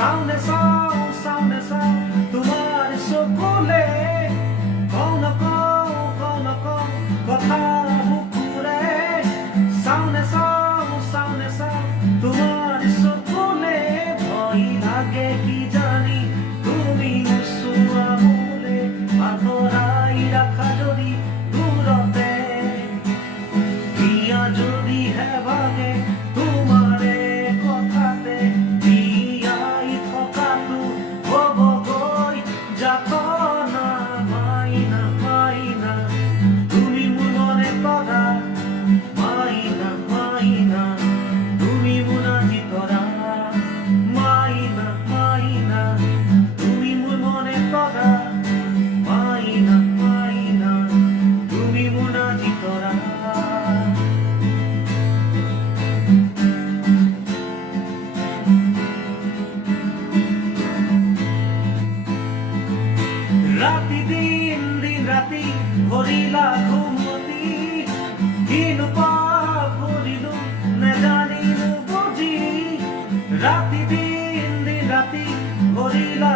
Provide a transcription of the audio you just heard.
চাওনে চাও তোমাৰ চকুলে কওঁ নকওঁ কথা মুখুৰে চাওনে চাও তোমাৰ চকুলে ভয় লাগে কি জানি তুমি নোচোৱা মোলে আঁতৰাই ৰাখা যদি দূৰতে হিয়া যদিহে ভাগে তোমাৰে কথাতে জীয়াই থকাটো হ'বগৈ যাতনা মাইনা তুমি মোৰ মনে কৰা মাইনা তুমি মোৰ আজি কৰা মাইনা তুমি মোৰ মনে কৰা মাইনা তুমি মোৰ আজি কৰা ৰাতি দিন ৰাতি ভৰিলা ঘুমতি কিনো পাপ কৰিলো নেজানিলো বুজি ৰাতি দিন ৰাতি ভৰিলা